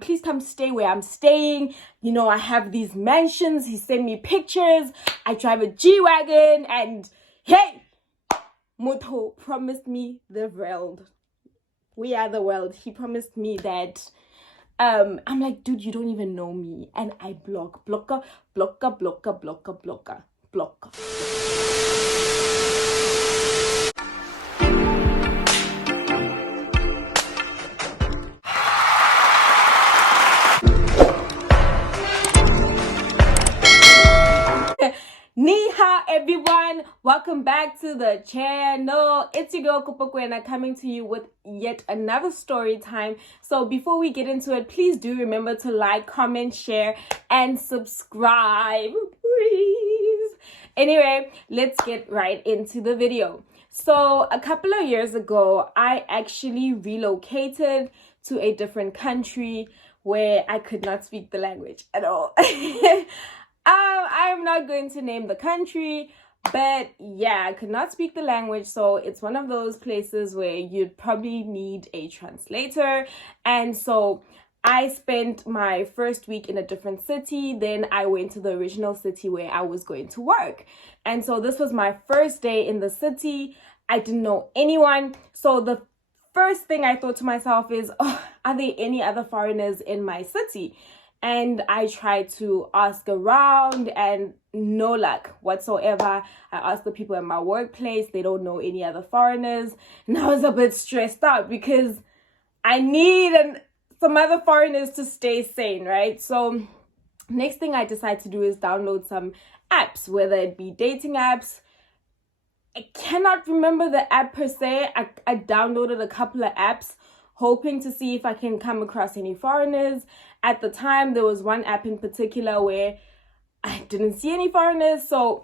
please come stay where I'm staying. You know, I have these mansions. He sent me pictures. I drive a G-Wagon, and hey, Mutho promised me the world. We are the world. He promised me that. I'm like, dude, you don't even know me. And I blocker. Ni hao everyone, welcome back to the channel. It's your girl Kupokwena coming to you with yet another story time. So before we get into it, please do remember to like, comment, share, and subscribe, please. Anyway, let's get right into the video. So a couple of years ago, I actually relocated to a different country where I could not speak the language at all. I'm not going to name the country, but yeah, I could not speak the language, so it's one of those places where you'd probably need a translator. And so I spent my first week in a different city, then I went to the original city where I was going to work. And so this was my first day in the city. I didn't know anyone, so the first thing I thought to myself is, oh, are there any other foreigners in my city? And I tried to ask around and no luck whatsoever. I asked the people at my workplace, they don't know any other foreigners. And I was a bit stressed out because I need some other foreigners to stay sane, right? So next thing I decide to do is download some apps, whether it be dating apps. I cannot remember the app per se. I downloaded a couple of apps hoping to see if I can come across any foreigners. At the time, there was one app in particular where I didn't see any foreigners. So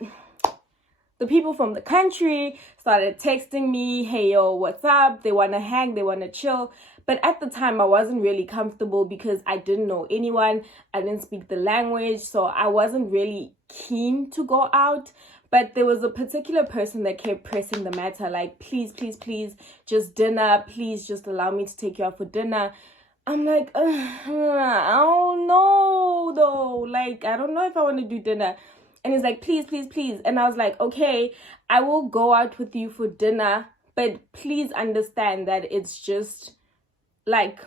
the people from the country started texting me, hey, yo, what's up? They want to hang, they want to chill. But at the time, I wasn't really comfortable because I didn't know anyone. I didn't speak the language, so I wasn't really keen to go out. But there was a particular person that kept pressing the matter, like, please, just dinner. Please just allow me to take you out for dinner. I'm like, I don't know, though. Like, I don't know if I want to do dinner. And he's like, please. And I was like, okay, I will go out with you for dinner. But please understand that it's just, like,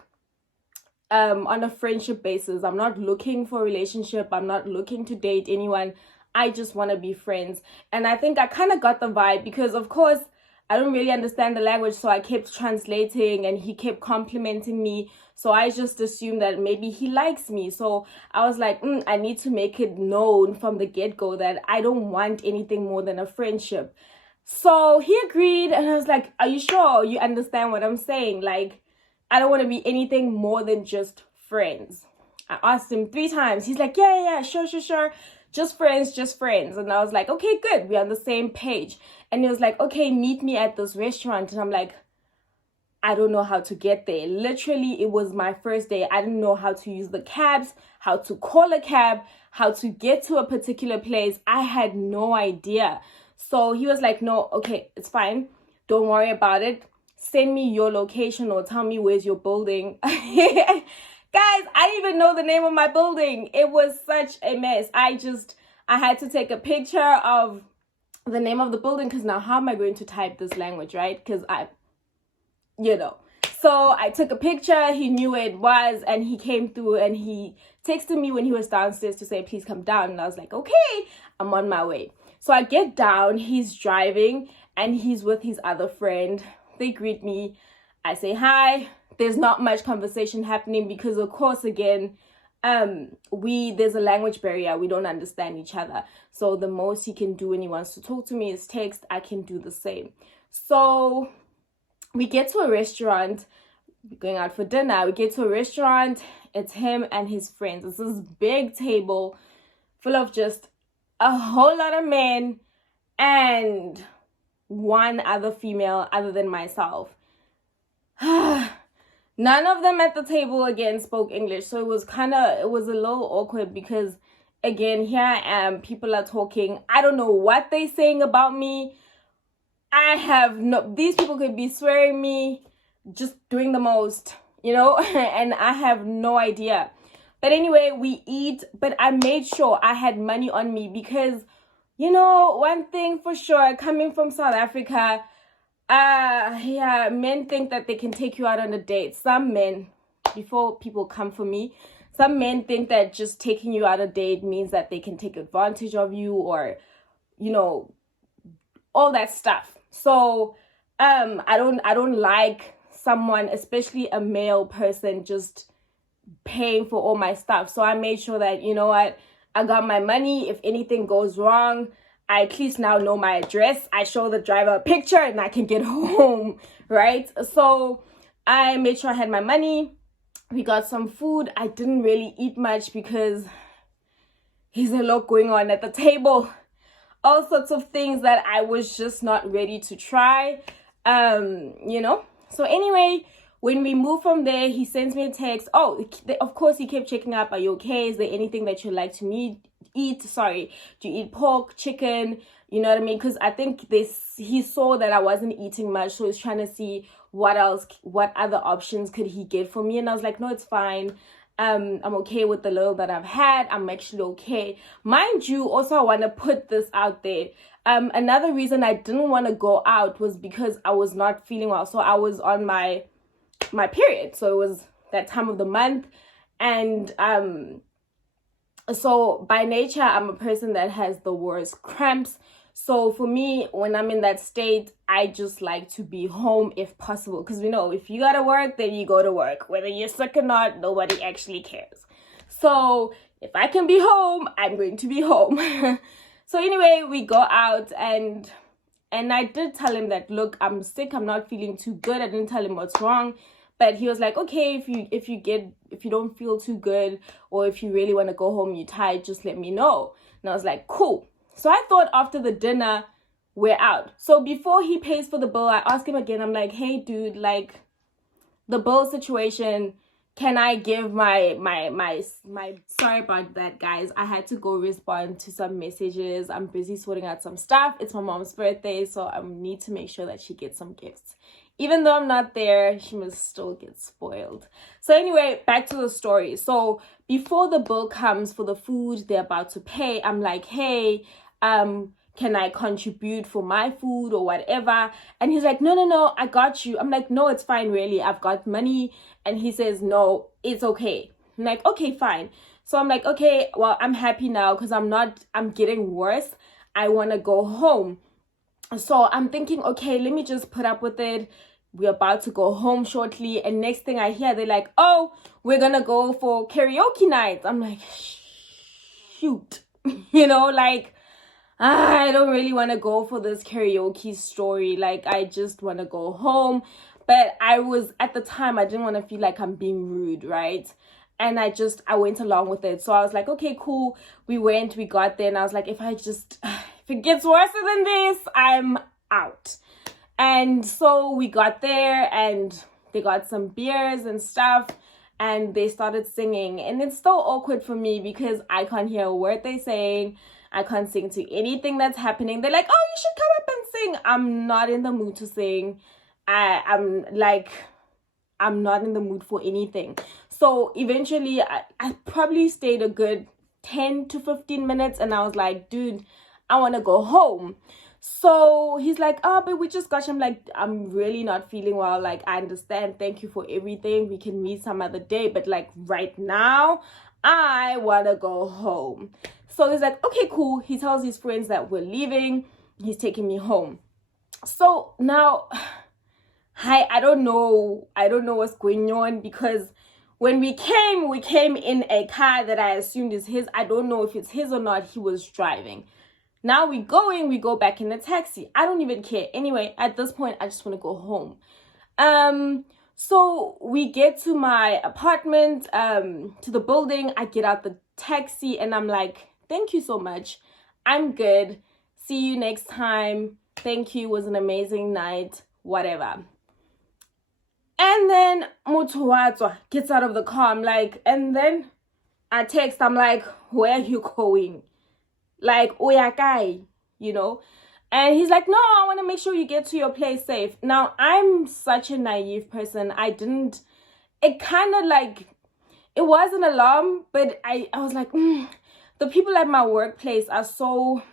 on a friendship basis. I'm not looking for a relationship. I'm not looking to date anyone. I just want to be friends. And I think I kind of got the vibe because, of course, I don't really understand the language, so I kept translating and he kept complimenting me. So I just assumed that maybe he likes me. So I was like, I need to make it known from the get-go that I don't want anything more than a friendship. So he agreed, and I was like, are you sure you understand what I'm saying? Like, I don't want to be anything more than just friends. I asked him 3 times. He's like, yeah, sure. Just friends. And I was like, okay, good. We're on the same page. And he was like, okay, meet me at this restaurant. And I'm like, I don't know how to get there. Literally, it was my first day. I didn't know how to use the cabs, how to call a cab, how to get to a particular place. I had no idea. So he was like, no, okay, it's fine. Don't worry about it. Send me your location or tell me where's your building. Guys, I didn't even know the name of my building. It was such a mess. I had to take a picture of the name of the building because now how am I going to type this language, right? Because So I took a picture. He knew where it was and he came through and he texted me when he was downstairs to say, please come down. And I was like, okay, I'm on my way. So I get down. He's driving and he's with his other friend. They greet me. I say hi. There's not much conversation happening because, of course, again, there's a language barrier. We don't understand each other. So the most he can do when he wants to talk to me is text. I can do the same. So we get to a restaurant. We're going out for dinner. We get to a restaurant. It's him and his friends. It's this big table full of just a whole lot of men and one other female other than myself. None of them at the table, again, spoke English. So it was a little awkward because, again, here I am. People are talking. I don't know what they're saying about me. These people could be swearing me, just doing the most, you know, and I have no idea. But anyway, we eat, but I made sure I had money on me because, you know, one thing for sure, coming from South Africa, yeah, men think that they can take you out on a date. Some men, before people come for me, some men think that just taking you out on a date means that they can take advantage of you, or, you know, all that stuff. So, I don't like someone, especially a male person, just paying for all my stuff. So I made sure that, you know what, I got my money. If anything goes wrong, I at least now know my address. I show the driver a picture and I can get home, right? So I made sure I had my money. We got some food. I didn't really eat much because there's a lot going on at the table. All sorts of things that I was just not ready to try, you know? So anyway, when we move from there, he sends me a text. Oh, of course, he kept checking up. Are you okay? Is there anything that you'd like to eat? Sorry, do you eat pork, chicken? You know what I mean? Because I think he saw that I wasn't eating much, so he's trying to see what other options could he get for me. And I was like, no, it's fine. I'm okay with the little that I've had. I'm actually okay. Mind you, also I want to put this out there. Another reason I didn't want to go out was because I was not feeling well. So I was on my period. So it was that time of the month. And so by nature, I'm a person that has the worst cramps. So for me, when I'm in that state, I just like to be home if possible. Because we know if you gotta work, then you go to work. Whether you're sick or not, nobody actually cares. So if I can be home, I'm going to be home. So anyway, we go out and I did tell him that, look, I'm sick. I'm not feeling too good. I didn't tell him what's wrong. But he was like, okay, if you don't feel too good, or if you really want to go home, you're tired, just let me know. And I was like, cool. So I thought after the dinner, we're out. So before he pays for the bill, I asked him again. I'm like, hey, dude, like the bill situation, can I give my sorry about that, guys. I had to go respond to some messages. I'm busy sorting out some stuff. It's my mom's birthday, so I need to make sure that she gets some gifts. Even though I'm not there, she must still get spoiled. So anyway, back to the story. So before the bill comes for the food they're about to pay, I'm like, hey, can I contribute for my food or whatever? And he's like, no, I got you. I'm like, no, it's fine, really. I've got money. And he says, no, it's okay. I'm like, okay, fine. So I'm like, okay, well, I'm happy now because I'm getting worse. I want to go home. So I'm thinking, okay, let me just put up with it. We're about to go home shortly. And next thing I hear, they're like, oh, we're going to go for karaoke night. I'm like, shoot, you know, like, I don't really want to go for this karaoke story. Like, I just want to go home. But at the time, I didn't want to feel like I'm being rude, right? And I went along with it. So I was like, okay, cool. We got there. And I was like, if it gets worse than this, I'm out. And so we got there and they got some beers and stuff. And they started singing. And it's so awkward for me because I can't hear a word they're saying. I can't sing to anything that's happening. They're like, oh, you should come up and sing. I'm not in the mood to sing. I'm not in the mood for anything. So eventually I probably stayed a good 10 to 15 minutes and I was like, dude, I want to go home. So he's like, oh, but we just got you. I'm like, I'm really not feeling well. Like, I understand. Thank you for everything. We can meet some other day. But like right now, I want to go home. So he's like, okay, cool. He tells his friends that we're leaving. He's taking me home. So now, I don't know what's going on because when we came in a car that I assumed is his. I don't know if it's his or not. He was driving. Now we go back in the taxi. I don't even care. Anyway, at this point, I just want to go home. So we get to my apartment, to the building. I get out the taxi and I'm like, thank you so much. I'm good. See you next time. Thank you. It was an amazing night. Whatever. And then Mutuatwa gets out of the car. I'm like, and then I text. I'm like, where are you going? Like, oyakai, you know? And he's like, no, I want to make sure you get to your place safe. Now, I'm such a naive person. it kind of like, it was an alarm, but I was like, the people at my workplace are so,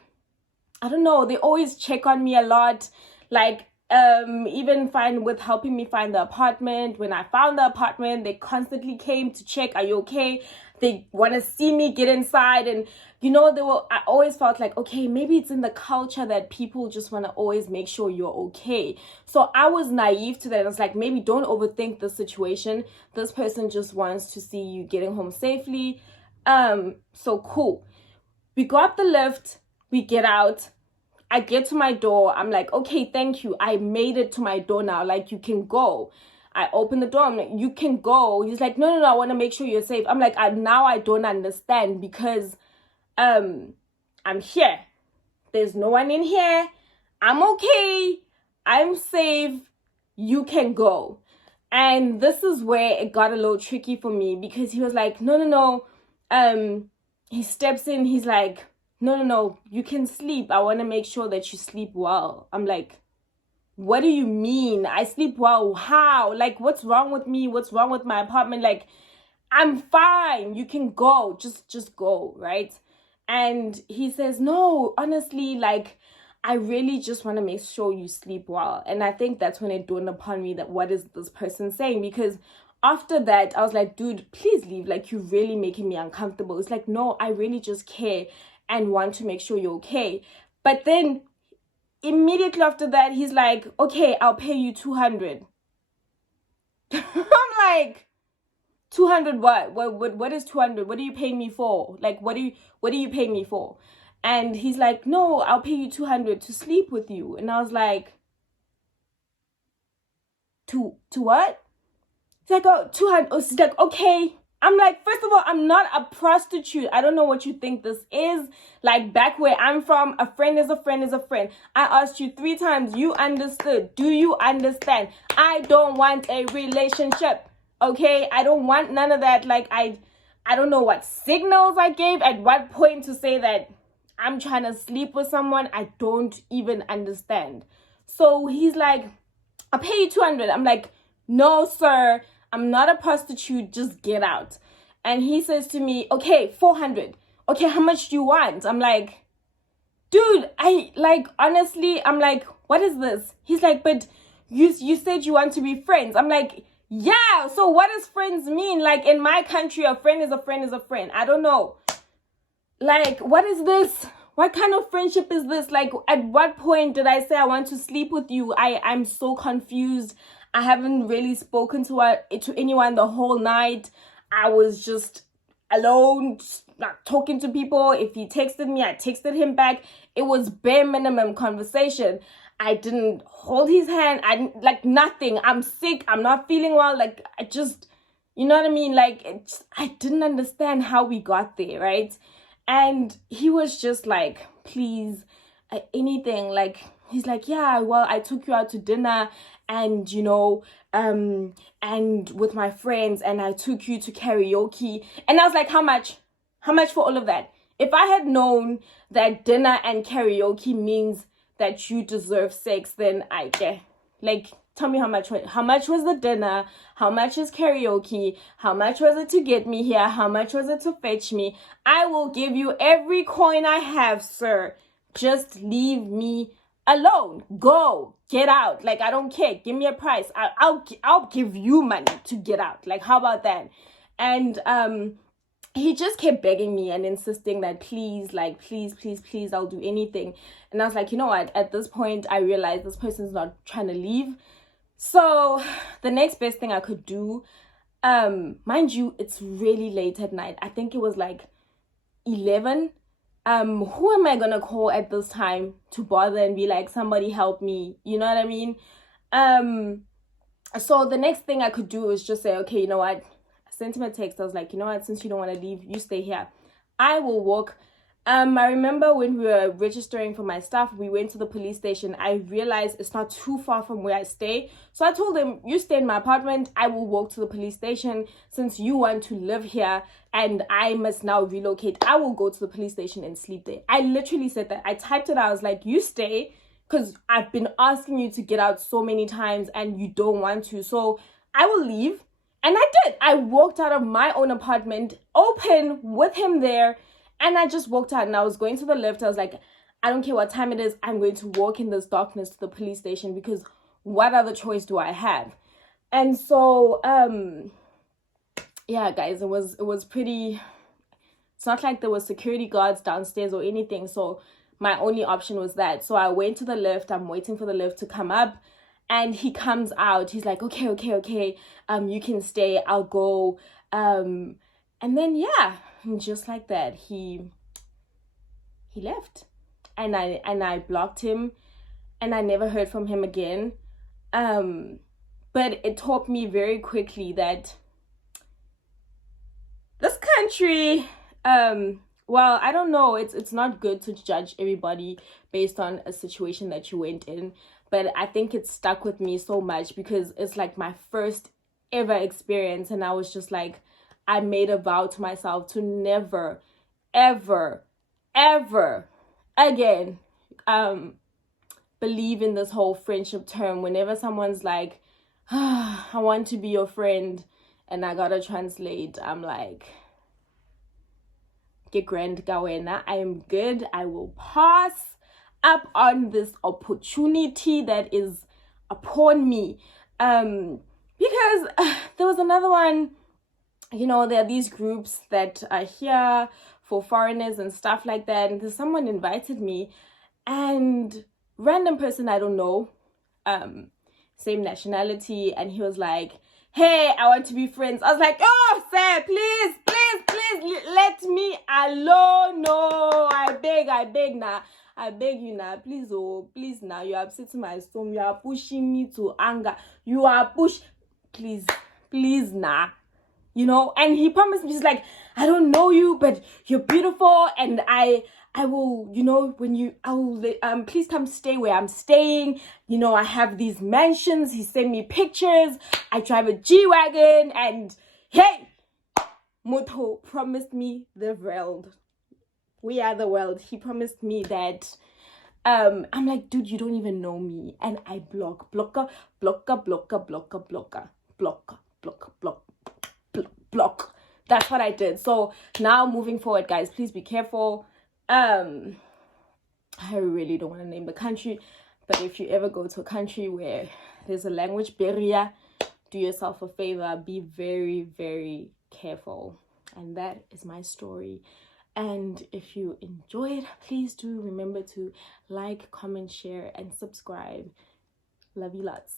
I don't know, they always check on me a lot. Like, even with helping me find the apartment. When I found the apartment, they constantly came to check, are you okay? They want to see me get inside. And, I always felt like, okay, maybe it's in the culture that people just want to always make sure you're okay. So I was naive to that. I was like, maybe don't overthink the situation. This person just wants to see you getting home safely. So cool. We got the lift, we get out. I get to my door. I'm like, okay, thank you. I made it to my door now. Like, you can go. I open the door. I'm like, you can go. He's like, no, I want to make sure you're safe. I'm like, now I don't understand because I'm here. There's no one in here. I'm okay. I'm safe. You can go. And this is where it got a little tricky for me because he was like, no. He steps in. He's like, no, you can sleep. I want to make sure that you sleep well. I'm like, what do you mean? I sleep well? How? Like, what's wrong with me? What's wrong with my apartment? Like, I'm fine. You can go. Just go, right? And he says, no, honestly, like, I really just want to make sure you sleep well. And I think that's when it dawned upon me that what is this person saying? Because after that, I was like, dude, please leave. Like, you're really making me uncomfortable. It's like, no, I really just care and want to make sure you're okay. But then immediately after that, he's like, okay, I'll pay you 200. I'm like, 200 what? What is 200? What are you paying me for? Like, what do you pay me for? And he's like, no, I'll pay you 200 to sleep with you. And I was like, to what? He's like, oh, 200. Oh, he's like, okay. I'm like, first of all, I'm not a prostitute. I don't know what you think this is. Like, back where I'm from, a friend is a friend is a friend. I asked you 3 times. You understood. Do you understand? I don't want a relationship. Okay? I don't want none of that. Like, I don't know what signals I gave at what point to say that I'm trying to sleep with someone. I don't even understand. So he's like, I'll pay you 200. I'm like, no, sir. I'm not a prostitute. Just get out. And he says to me, okay, 400. Okay, how much do you want? I'm like, dude, honestly, I'm like, what is this? He's like, but you said you want to be friends. I'm like, yeah. So what does friends mean? Like, in my country, a friend is a friend is a friend. I don't know. Like, what is this? What kind of friendship is this? Like, at what point did I say I want to sleep with you? I'm so confused. I haven't really spoken to anyone the whole night. I was just alone, not talking to people. If he texted me, I texted him back. It was bare minimum conversation. I didn't hold his hand. I didn't, like, nothing. I'm sick. I'm not feeling well. Like, I just, you know what I mean? Like, I didn't understand how we got there, right? And he was just like, please, anything. Like, he's like, yeah, well, I took you out to dinner and, and with my friends, and I took you to karaoke. And I was like, how much? How much for all of that? If I had known that dinner and karaoke means that you deserve sex, then tell me how much was the dinner? How much is karaoke? How much was it to get me here? How much was it to fetch me? I will give you every coin I have, sir. Just leave me alone. Go. Get out. Like, I don't care. Give me a price. I'll give you money to get out. Like, how about that? And he just kept begging me and insisting that please, I'll do anything. And I was like, you know what? At this point, I realized this person's not trying to leave. So the next best thing I could do, mind you, it's really late at night. I think it was like 11. Who am I gonna call at this time to bother and be like, somebody help me? You know what I mean? So the next thing I could do is just say, okay, you know what? I sent him a text. I was like, you know what? Since you don't want to leave, you stay here. I will walk. I remember when we were registering for my stuff, we went to the police station. I realized it's not too far from where I stay. So I told him, you stay in my apartment. I will walk to the police station. Since you want to live here and I must now relocate, I will go to the police station and sleep there. I literally said that. I typed it out. I was like, you stay, because I've been asking you to get out so many times and you don't want to. So I will leave And I did. I walked out of my own apartment, open, with him there, and I just walked out, and I was going to the lift. I was like, I don't care what time it is, I'm going to walk in this darkness to the police station, because what other choice do I have? And so, yeah, guys, it was pretty, it's not like there was security guards downstairs or anything, so my only option was that. So I went to the lift, I'm waiting for the lift to come up, and he comes out. He's like, okay, you can stay, I'll go. And then, yeah, just like that, he left. And I blocked him, and I never heard from him again. But it taught me very quickly that this country, well, I don't know, it's not good to judge everybody based on a situation that you went in, but I think it stuck with me so much because it's like my first ever experience, and I was just like, I made a vow to myself to never, ever, ever again believe in this whole friendship term. Whenever someone's like, I want to be your friend, and I gotta translate, I'm like, get grand gawena, I am good, I will pass up on this opportunity that is upon me. Because there was another one, you know, there are these groups that are here for foreigners and stuff like that, and someone invited me, and random person I don't know, same nationality, and he was like, hey, I want to be friends. I was like, oh, sir, please let me alone. No, I beg now. I beg you now, please, oh, please now. You are upsetting my stomach. You are pushing me to anger. You are please now. You know, and he promised me, he's like, I don't know you, but you're beautiful, and I will, you know, I will, please come stay where I'm staying. You know, I have these mansions. He sent me pictures. I drive a G-Wagon, and hey, Moto promised me the world. We are the world. He promised me that, I'm like, dude, you don't even know me. And I block. That's what I did. So now moving forward, guys, please be careful. I really don't want to name the country, but if you ever go to a country where there's a language barrier, do yourself a favor, be very, very careful. And that is my story. And if you enjoyed, please do remember to like, comment, share, and subscribe. Love you lots.